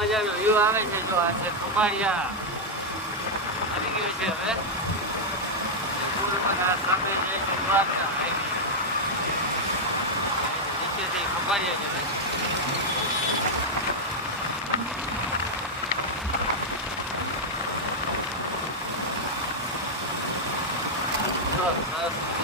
મજાનો વ્યૂ આવે છે જો આ છે કુમારિયા આવી ગયું છે હવે. નીચેથી કુમારિયા છે જો, સરસ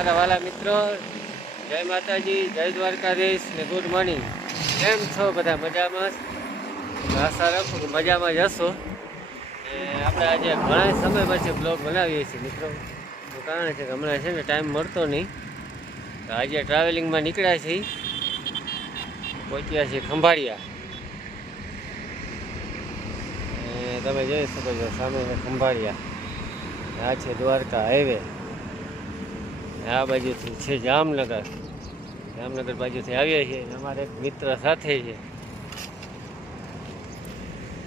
મારા વાલા મિત્રો, જય માતાજી, જય દ્વારકાધીશ ને ગુડ મોર્નિંગ. કેમ છો બધા મજામાં? આશા રાખું મજામાં જશો આપણે આજે ઘણા સમય પછી બ્લોગ બનાવીએ છીએ મિત્રો. કારણ છે કે હમણાં છે ને ટાઈમ મળતો નહીં. તો આજે ટ્રાવેલિંગમાં નીકળ્યા છીએ. પહોંચ્યા છીએ ખંભાળિયા. તમે જોઈ શકો છો સામે ખંભાળિયા. આ છે દ્વારકા હાઈવે આ બાજુથી છે જામનગર. જામનગર બાજુથી આવીએ છીએ અમારે એક મિત્ર સાથે છે.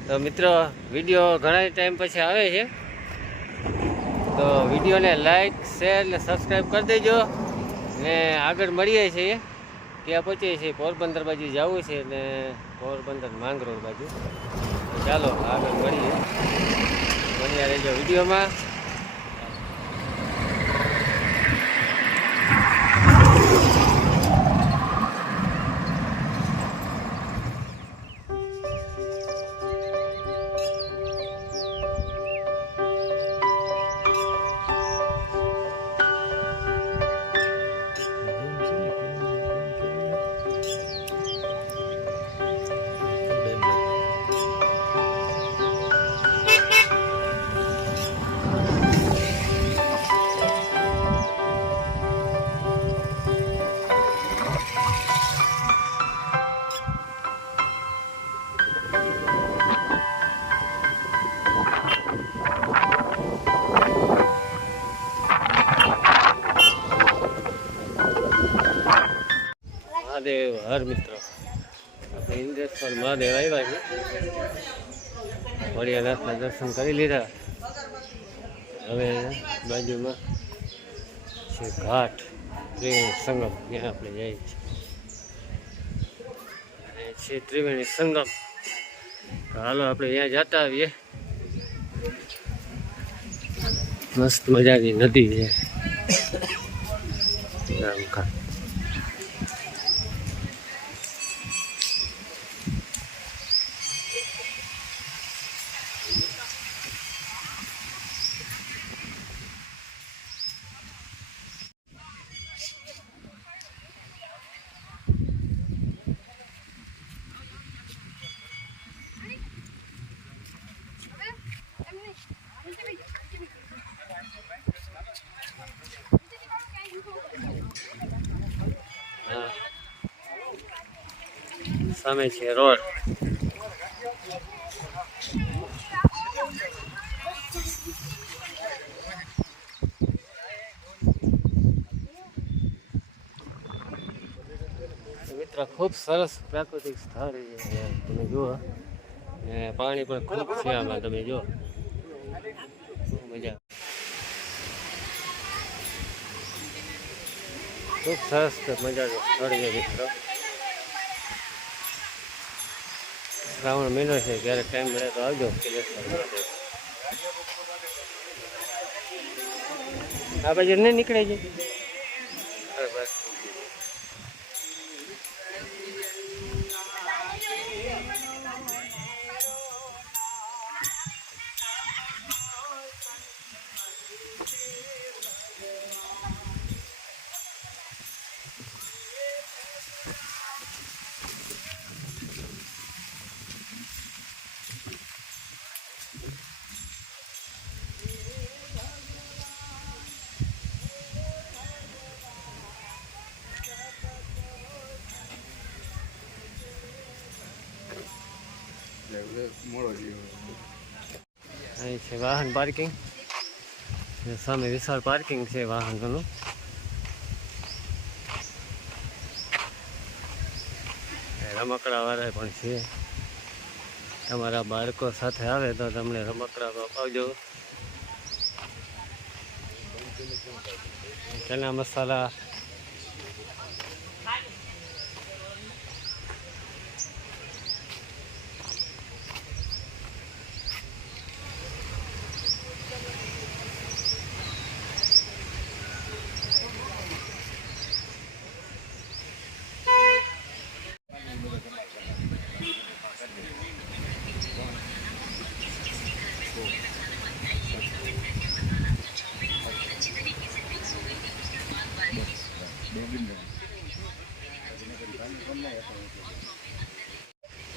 તો મિત્રો, વીડિયો ઘણા ટાઈમ પછી આવે છે. તો વિડીયોને લાઈક, શેર ને સબસ્ક્રાઈબ કરી દેજો. ને આગળ મળીએ છીએ. ત્યાં પહોંચીએ છીએ પોરબંદર બાજુ જવું છે ને પોરબંદર માંગરોળ બાજુ. ચાલો આગળ મળીએ. મળ્યા રહેજો વિડીયોમાં. હર મિત્રો. આપણે ઇન્દ્રેશ્વર મહાદેવ આવ્યા છે વડિયાનાથના દર્શન કરી લીધા. હવે બાજુમાં છે ઘાટ, ત્રિવેણી સંગમ. ત્યાં આપણે જઈએ છીએ. અને છે ત્રિવેણી સંગમ. હાલો આપણે ત્યાં જતા આવીએ. મસ્ત મજાની નદી છે. સામે છે, રોડ. મિત્ર, ખૂબ સરસ પ્રાકૃતિક સ્થળ છે, તમે જુઓ. ને પાણી પણ ખૂબ છે આમાં, તમે જુઓ. મજા. ખૂબ સરસ મજાનું સ્થળ છે, મિત્રો. શ્રાવણ મહિનો છે ક્યારેક ટાઈમ મળે તો આવજો. આ બાજુ નહીં નીકળે છે અહીં છે વાહન પાર્કિંગ સામે વિશાળ પાર્કિંગ છે વાહનોનું. રમકડા વાળા પણ છે. તમારા બાળકો સાથે આવે તો તમને રમકડા અપાવજો. ચણા મસાલા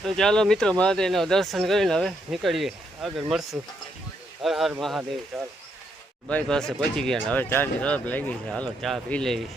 તો ચાલો મિત્રો, મહાદેવના દર્શન કરીને હવે નીકળીએ. આગળ મળશું. હર હર મહાદેવ, ચાલો. ભાઈ પાસે પહોંચી ગયા ને હવે ચાની તરફ લાગી છે. હાલો, ચા પી લેવી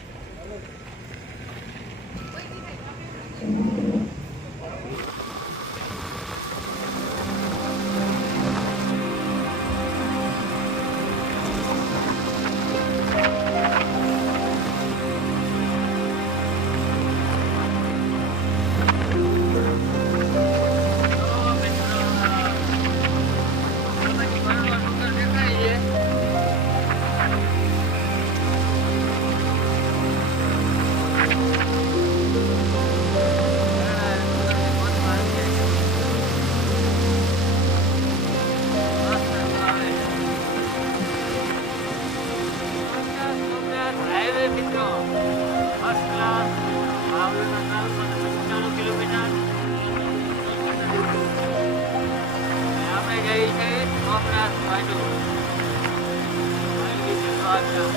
આવી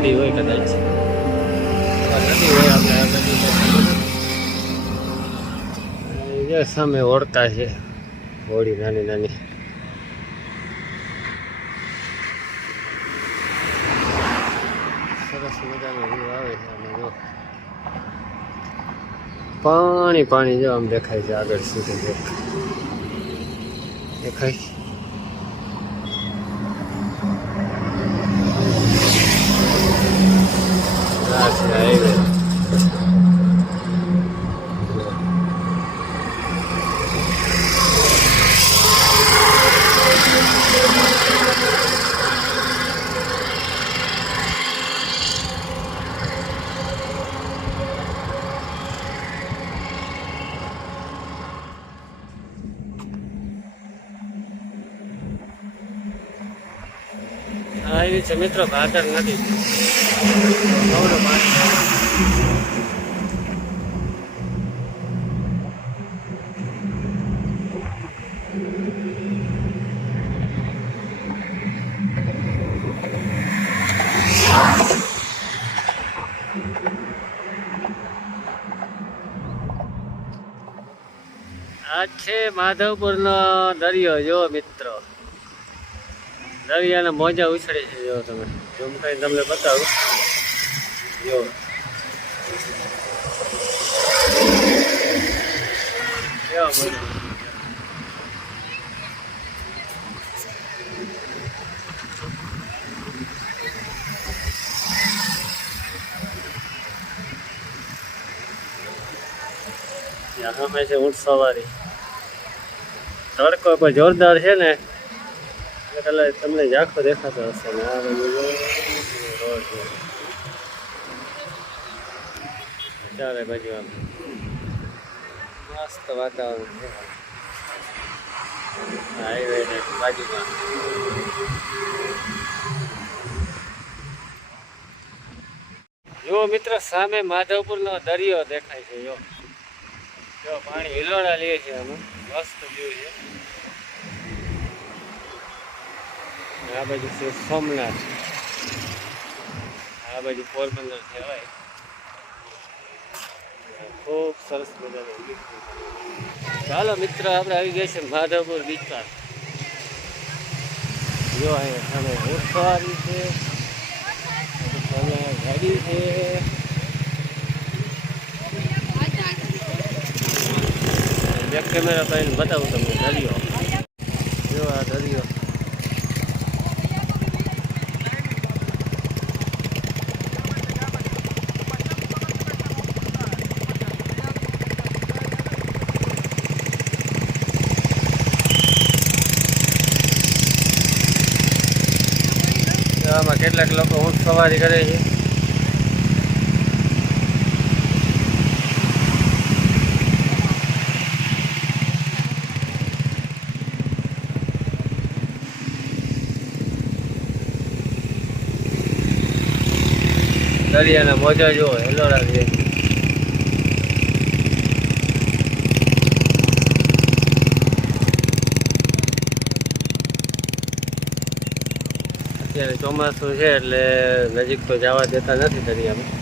ખાડી હોય કદાચ. સામે ઓળતા છે. હોળી નાની નાની. સરસ મજાનો પાણી પાણી જો આમ દેખાય છે આગળ સુધી. દેખાય દેખાય. આ એવી છે મિત્રો ભાદર નદી. આ છે દરિયો જો મિત્રો દરિયાના મોજા ઉછળે છે, જો તમે જૂમ કરીને તમને બતાવું. જો. કેવા મોજા. છે ઊંટ સવારી. તડકો પણ જોરદાર છે ને? એટલે તમને આખો દેખાતો હશે ને. આ બાજુ આમ. મસ્ત વાતાવરણ હાઈવે ને બાજુમાં. જો મિત્ર, સામે માધવપુરનો દરિયો દેખાય છે, જો. જો પાણી હિલોડા લે છે આમાં. મસ્ત વ્યૂ છે અને આ બાજુ છે સોમનાથ. આ બાજુ પોરબંદર કહેવાય. ખૂબ સરસ મજાનો ચાલો મિત્ર, આપણે આવી ગયા છે માધવપુર બીચ પર જો અહીંયા સામે સવારી છે. ગાડી છે. બેક કેમેરા કરીને બતાવું તમને દરિયો જો આ દરિયો જો આમાં કેટલાક લોકો ઊંટ સવારી કરે છે. દરિયાના મોજા જુઓ હેલોરા છે. અત્યારે ચોમાસું છે એટલે નજીક તો જવા દેતા નથી દરિયામાં.